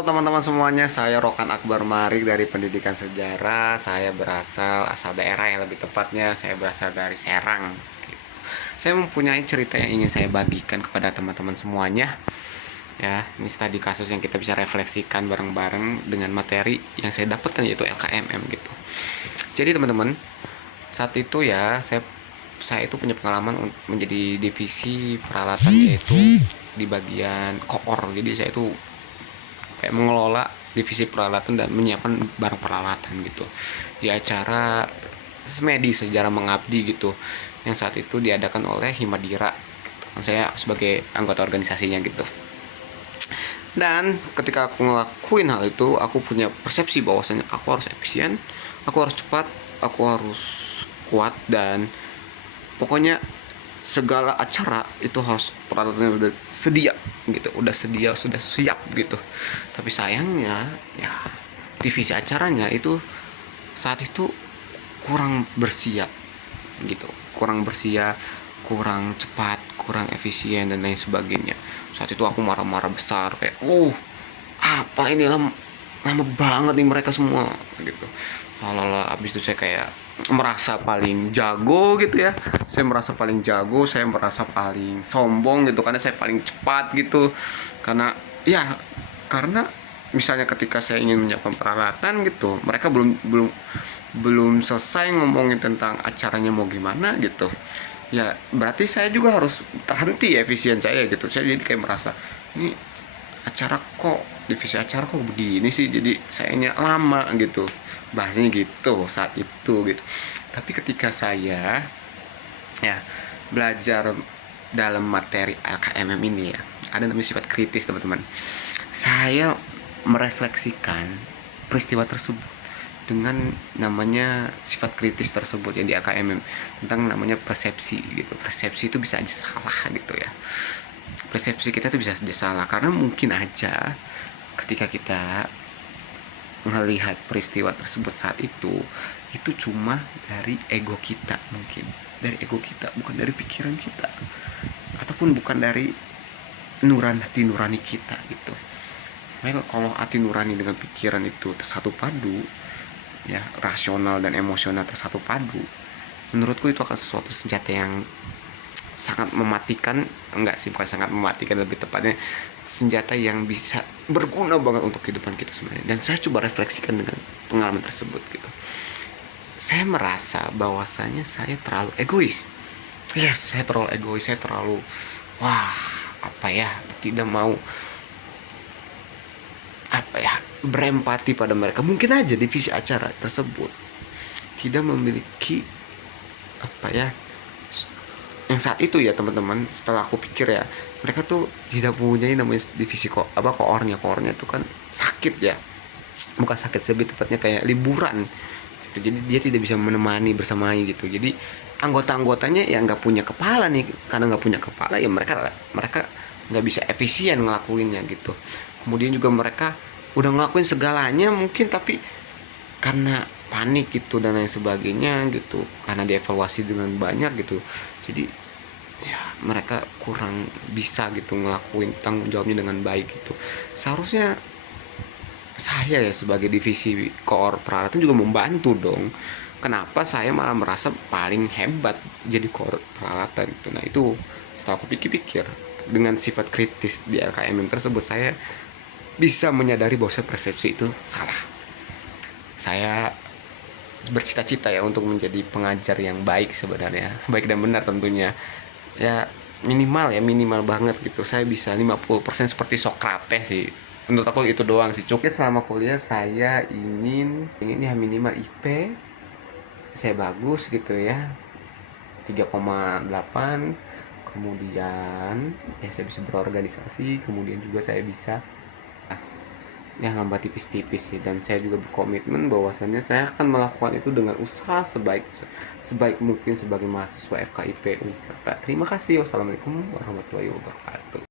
Halo teman-teman semuanya, saya Rokan Akbar Marik dari Pendidikan Sejarah. Saya asal daerah yang lebih tepatnya, saya berasal dari Serang. Saya mempunyai cerita yang ingin saya bagikan kepada teman-teman semuanya. Ya, ini tadi kasus yang kita bisa refleksikan bareng-bareng dengan materi yang saya dapatkan, yaitu LKMM gitu. Jadi teman-teman, saat itu ya saya itu punya pengalaman menjadi divisi peralatan, yaitu di bagian koor. Jadi saya itu kayak mengelola divisi peralatan dan menyiapkan barang peralatan gitu di acara semedi sejarah mengabdi gitu yang saat itu diadakan oleh Himadira gitu. Saya sebagai anggota organisasinya gitu. Dan ketika aku ngelakuin hal itu, aku punya persepsi bahwasanya aku harus efisien, aku harus cepat, aku harus kuat, dan pokoknya segala acara itu harus peralatannya udah sedia gitu, udah sedia, sudah siap gitu. Tapi sayangnya ya, divisi acaranya itu saat itu kurang bersiap gitu, kurang bersiap, kurang cepat, kurang efisien, dan lain sebagainya. Saat itu aku marah-marah besar kayak, apa ini, lama banget nih mereka semua gitu. Lalu abis itu saya kayak merasa paling jago gitu ya. Saya merasa paling jago, saya merasa paling sombong gitu karena saya paling cepat gitu. Karena ya, karena misalnya ketika saya ingin menyiapkan peralatan gitu, mereka belum selesai ngomongin tentang acaranya mau gimana gitu. Ya berarti saya juga harus terhenti efisien saya gitu. Saya jadi kayak merasa, ini acara kok, divisi acara kok begini sih, jadi sayanya lama gitu, bahasanya gitu saat itu gitu. Tapi ketika saya ya belajar dalam materi LKMM ini ya, ada namanya sifat kritis teman-teman. Saya merefleksikan peristiwa tersebut dengan namanya sifat kritis tersebut yang di AKMM, tentang namanya persepsi gitu. Persepsi itu bisa aja salah gitu ya. Persepsi kita tuh bisa saja salah karena mungkin aja ketika kita melihat peristiwa tersebut saat itu cuma dari ego kita, mungkin dari ego kita, bukan dari pikiran kita, ataupun bukan dari hati nurani kita gitu. Nah, kalau hati nurani dengan pikiran itu tersatu padu, ya rasional dan emosional tersatu padu, menurutku itu akan sesuatu senjata yang sangat mematikan. Enggak sih, bukan sangat mematikan, lebih tepatnya senjata yang bisa berguna banget untuk kehidupan kita sebenarnya. Dan saya coba refleksikan dengan pengalaman tersebut gitu. Saya merasa bahwasanya saya terlalu egois. Yes, saya terlalu egois, saya terlalu tidak mau berempati pada mereka. Mungkin aja divisi acara tersebut tidak memiliki yang saat itu ya teman-teman, setelah aku pikir ya, mereka tuh tidak punya namanya divisi koornya itu kan sakit ya, bukan sakit, lebih tepatnya kayak liburan gitu. Jadi dia tidak bisa menemani bersamai gitu. Jadi anggota-anggotanya yang nggak punya kepala nih, karena nggak punya kepala ya mereka nggak bisa efisien ngelakuinnya gitu. Kemudian juga mereka udah ngelakuin segalanya mungkin, tapi karena panik gitu dan lain sebagainya gitu, karena dievaluasi dengan banyak gitu, jadi ya mereka kurang bisa gitu ngelakuin tanggung jawabnya dengan baik gitu. Seharusnya saya ya sebagai divisi koor peralatan juga membantu dong. Kenapa saya malah merasa paling hebat jadi koor peralatan gitu. Nah itu setelah aku pikir-pikir, dengan sifat kritis di LKMM tersebut, saya bisa menyadari bahwa persepsi itu salah. Saya bercita-cita ya untuk menjadi pengajar yang baik sebenarnya, baik dan benar tentunya. Ya minimal banget gitu, saya bisa 50% seperti Socrates sih. Menurut aku itu doang sih cukup. Selama kuliah saya ingin ya minimal IP saya bagus gitu ya, 3,8. Kemudian ya saya bisa berorganisasi, kemudian juga saya bisa ya nambah tipis-tipis sih. Dan saya juga berkomitmen bahwasannya saya akan melakukan itu dengan usaha sebaik mungkin sebagai mahasiswa FKIP Untirta. Terima kasih. Wassalamualaikum warahmatullahi wabarakatuh.